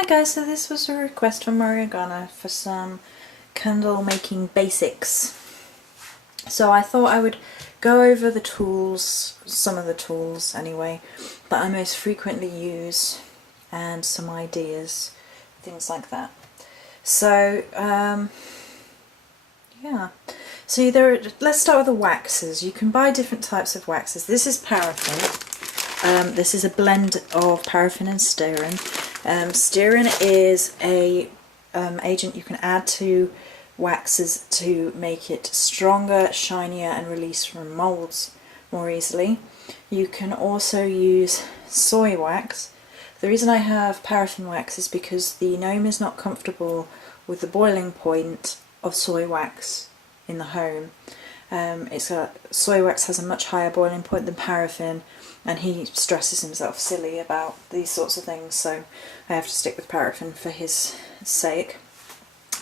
Hi guys, so this was a request from Mariagana for some candle making basics. So I thought I would go over the tools, some of the tools anyway, that I most frequently use and some ideas, things like that. So yeah, so let's start with the waxes. You can buy different types of waxes. This is paraffin. This is a blend of paraffin and stearin. Stearin is a agent you can add to waxes to make it stronger, shinier and release from molds more easily. You can also use soy wax. The reason I have paraffin wax is because the gnome is not comfortable with the boiling point of soy wax in the home. Soy wax has a much higher boiling point than paraffin, and he stresses himself silly about these sorts of things, so I have to stick with paraffin for his sake.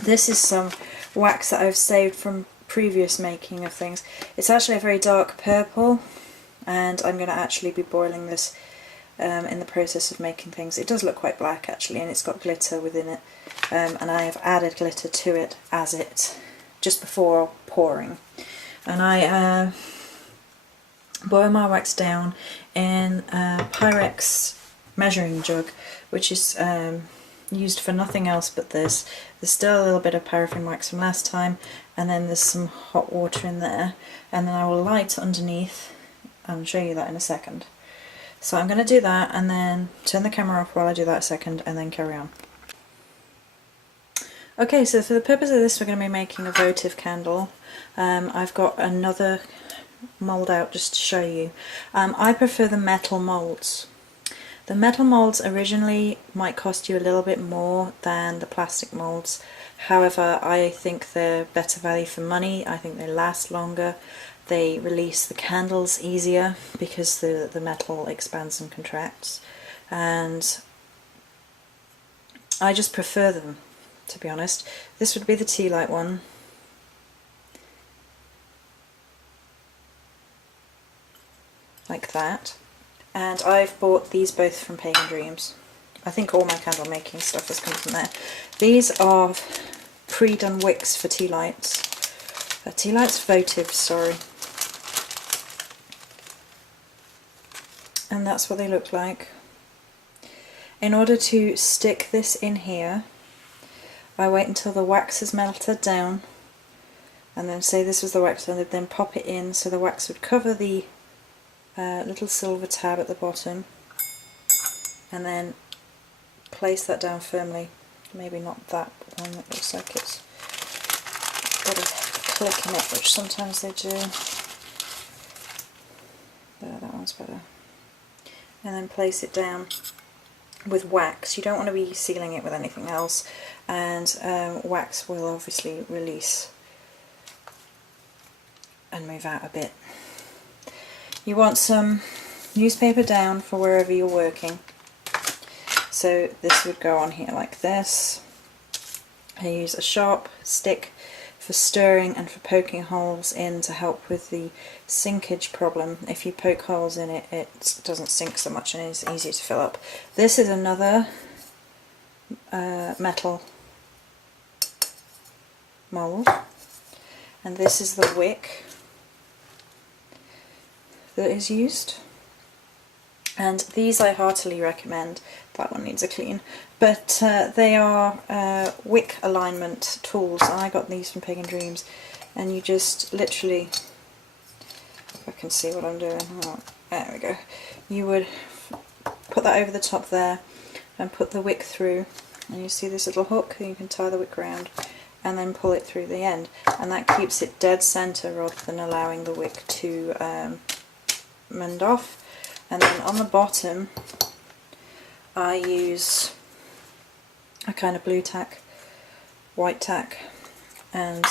This is some wax that I've saved from previous making of things. It's actually a very dark purple, and I'm going to actually be boiling this in the process of making things. It does look quite black actually, and it's got glitter within it, and I have added glitter to it just before pouring. And I boil my wax down in a Pyrex measuring jug, which is used for nothing else but this. There's still a little bit of paraffin wax from last time, and then there's some hot water in there, and then I will light underneath. I'll show you that in a second. So I'm going to do that and then turn the camera off while I do that a second and then carry on. Okay, so for the purpose of this we're going to be making a votive candle. I've got another mould out just to show you. I prefer the metal moulds. The metal moulds originally might cost you a little bit more than the plastic moulds. However, I think they're better value for money. I think they last longer. They release the candles easier because the metal expands and contracts. And I just prefer them, to be honest. This would be the tea light one. Like that. And I've bought these both from Pagan Dreams. I think all my candle making stuff has come from there. These are pre-done wicks for tea lights. Tea lights votive, sorry. And that's what they look like. In order to stick this in here, I wait until the wax is melted down, and then say this was the wax, and then pop it in so the wax would cover the little silver tab at the bottom, and then place that down firmly. Maybe not that one, that looks like it's got a click in it, which sometimes they do. There, that one's better. And then place it down with wax. You don't want to be sealing it with anything else, and wax will obviously release and move out a bit. You want some newspaper down for wherever you're working. So this would go on here like this. I use a sharp stick for stirring and for poking holes in to help with the sinkage problem. If you poke holes in it, it doesn't sink so much and it's easier to fill up. This is another metal mould, and this is the wick that is used. And these I heartily recommend. That one needs a clean. But they are wick alignment tools. I got these from Pagan Dreams. And you just literally, if I can see what I'm doing, oh, there we go. You would put that over the top there and put the wick through. And you see this little hook, and you can tie the wick around and then pull it through the end. And that keeps it dead centre rather than allowing the wick to mend off. And then on the bottom I use a kind of blue tack, white tack, and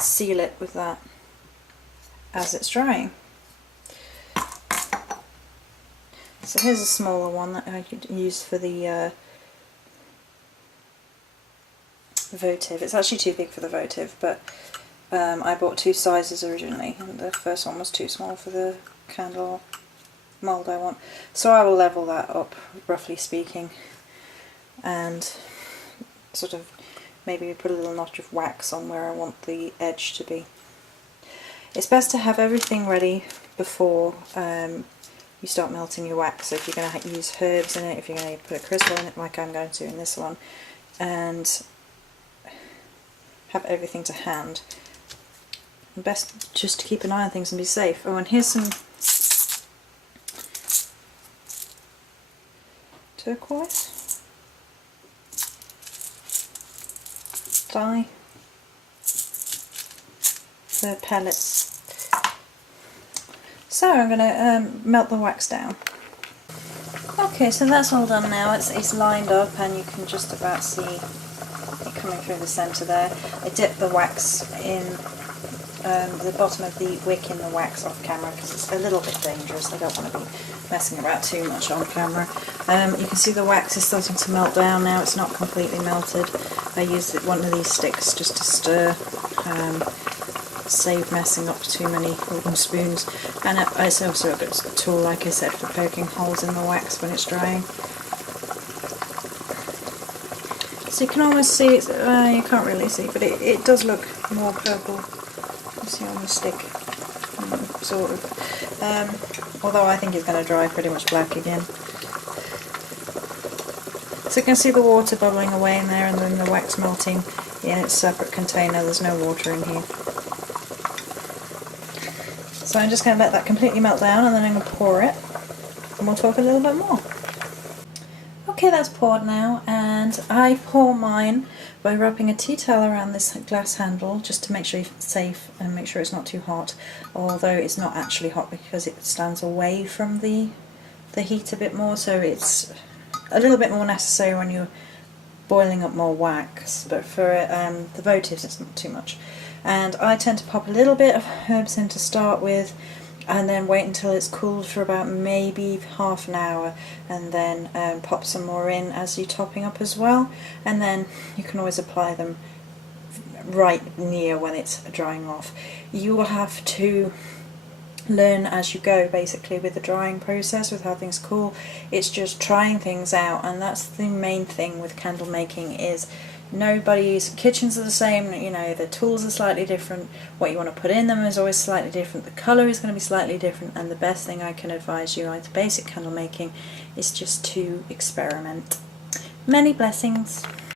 seal it with that as it's drying. So here's a smaller one that I could use for the votive. It's actually too big for the votive, but I bought two sizes originally, and the first one was too small for the candle mould I want. So I will level that up, roughly speaking, and sort of maybe put a little notch of wax on where I want the edge to be. It's best to have everything ready before you start melting your wax. So if you're going to use herbs in it, if you're going to put a crystal in it like I'm going to in this one, and have everything to hand. And best just to keep an eye on things and be safe. Oh, and here's some turquoise dye for pellets. So I'm going to melt the wax down. Okay, so that's all done now. It's lined up and you can just about see it coming through the centre there. I dipped the wax in the bottom of the wick in the wax off camera because it's a little bit dangerous. I don't want to be messing about too much on camera. You can see the wax is starting to melt down now. It's not completely melted. I used one of these sticks just to stir. Save messing up too many wooden spoons, and it's also a good tool, like I said, for poking holes in the wax when it's drying. So you can almost see it, you can't really see, but it does look more purple, you see on the stick, sort of, although I think it's going to dry pretty much black again. So you can see the water bubbling away in there and then the wax melting in its separate container. There's no water in here. So I'm just going to let that completely melt down and then I'm going to pour it and we'll talk a little bit more. Okay, that's poured now, and I pour mine by wrapping a tea towel around this glass handle just to make sure it's safe and make sure it's not too hot, although it's not actually hot because it stands away from the heat a bit more, so it's a little bit more necessary when you're boiling up more wax, but for the votives it's not too much. And I tend to pop a little bit of herbs in to start with and then wait until it's cooled for about maybe half an hour, and then pop some more in as you're topping up as well, and then you can always apply them right near when it's drying off. You will have to learn as you go basically with the drying process, with how things cool. It's just trying things out, and that's the main thing with candle making, is nobody's kitchens are the same, you know, the tools are slightly different, what you want to put in them is always slightly different, the colour is going to be slightly different, and the best thing I can advise you with basic candle making is just to experiment. Many blessings.